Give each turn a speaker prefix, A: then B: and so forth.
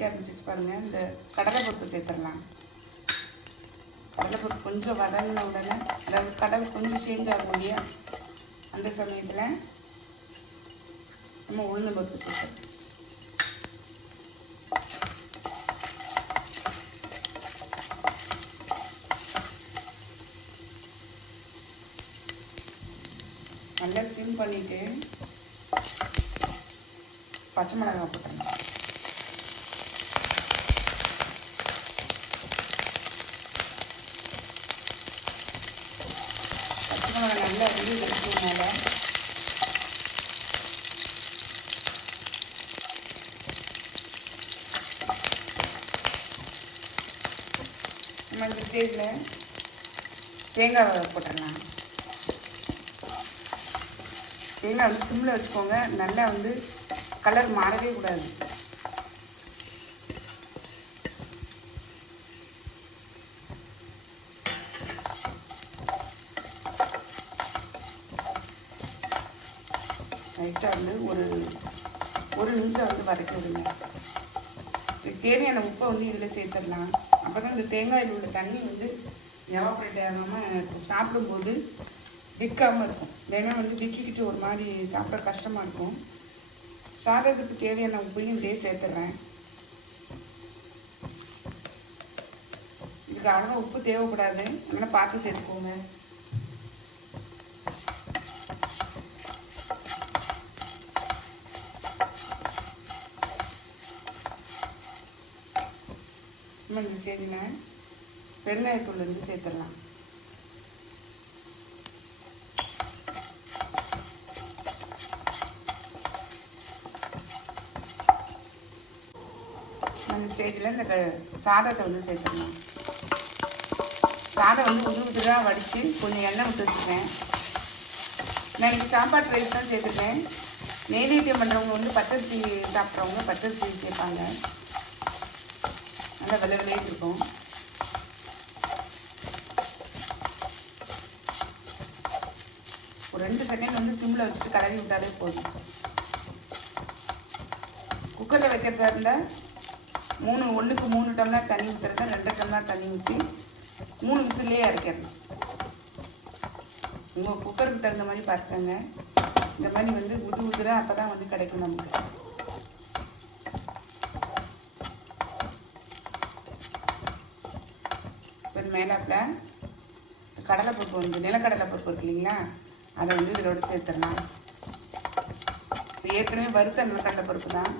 A: கொதிக்க ஆரம்பிச்சிச்சு பாருங்கள் இந்த கடலைப்பருப்பு சேர்த்துடலாம். கடலைப்பருப்பு கொஞ்சம் வதங்கின உடனே அதாவது கடல் கொஞ்சம் சேஞ்ச் ஆகும் இல்லையா அந்த சமயத்தில் நம்ம உளுந்த பருப்பு சேர்த்துறோம் நல்லா சிம் பண்ணிவிட்டு பச்சை மிளகாய் போட்டுருங்க பச்சை மிளகாய் நல்லா இருந்து இருக்கிறதுனால நம்ம இந்த ஸ்டேஜில் தேங்காய் போட்டுடலாம். தேங்காய் வந்து சிம்மில் வச்சுக்கோங்க. நல்லா வந்து கலர் மாறவே கூடாது. லைட்டாக வந்து ஒரு ஒரு நிமிஷம் வந்து வதக்கி விடுங்க இதுக்கு தேவையான உப்பை வந்து இதில் சேர்த்துடலாம். அப்போ தான் இந்த தேங்காயில் உள்ள தண்ணி வந்து எவாப்ரேட் ஆகாமல் சாப்பிடும்போது விற்காமல் இருக்கும். இல்லைன்னா வந்து விற்கிக்கிட்டு ஒரு மாதிரி சாப்பிட கஷ்டமாக இருக்கும். சாதத்துக்கு தேவையான உப்பையும் இப்படியே சேர்த்துட்றேன் இதுக்கு அவ்வளோ உப்பு தேவைப்படாது. அதனால் பார்த்து சேர்த்துக்கோங்க. நம்ம இந்த ஸ்டேஜில் பெருங்காயத்தூள் வந்து சேர்த்துடலாம் அந்த ஸ்டேஜில் இந்த க- சாதத்தை வந்து சேர்த்துடலாம். சாதம் வந்து புது உதுராக வடித்து கொஞ்சம் எண்ணெய் விட்டு வச்சுருக்கேன் நான் இன்றைக்கி சாப்பாட்டு ரைஸ் தான் சேர்த்துருக்கேன் நெய்வேத்தியம் பண்ணுறவங்க வந்து பச்சரிசி சாப்பிட்றவங்க பச்சரிசி சேர்ப்பாங்க. நல்லா வெள்ளை வெளியே இருக்கும். ஒரு ரெண்டு செகண்ட் வந்து சிம்மில் வச்சுட்டு கலவி விட்டாலே போதும். குக்கரில் வைக்கிறதா இருந்தால் மூணு ஒன்றுக்கு மூணு டம்ளர் தண்ணி ஊற்றுறதா ரெண்டு டம்ளர் தண்ணி ஊற்றி மூணு விசிலே இறக்கிடலாம் உங்கள் குக்கருக்கு தகுந்த மாதிரி பார்த்துக்கங்க. இந்த மாதிரி வந்து உது உதுரா அப்போ தான் வந்து கிடைக்கும் நமக்கு. அதுக்கு மேலாப்பில் கடலைப்பருப்பு வந்து நிலக்கடலை பருப்பு இருக்கு இல்லைங்களா? அதை வந்து இதோட சேர்த்துடலாம். இது ஏற்கனவே வறுத்த நிலக்கடலை பருப்பு தான்.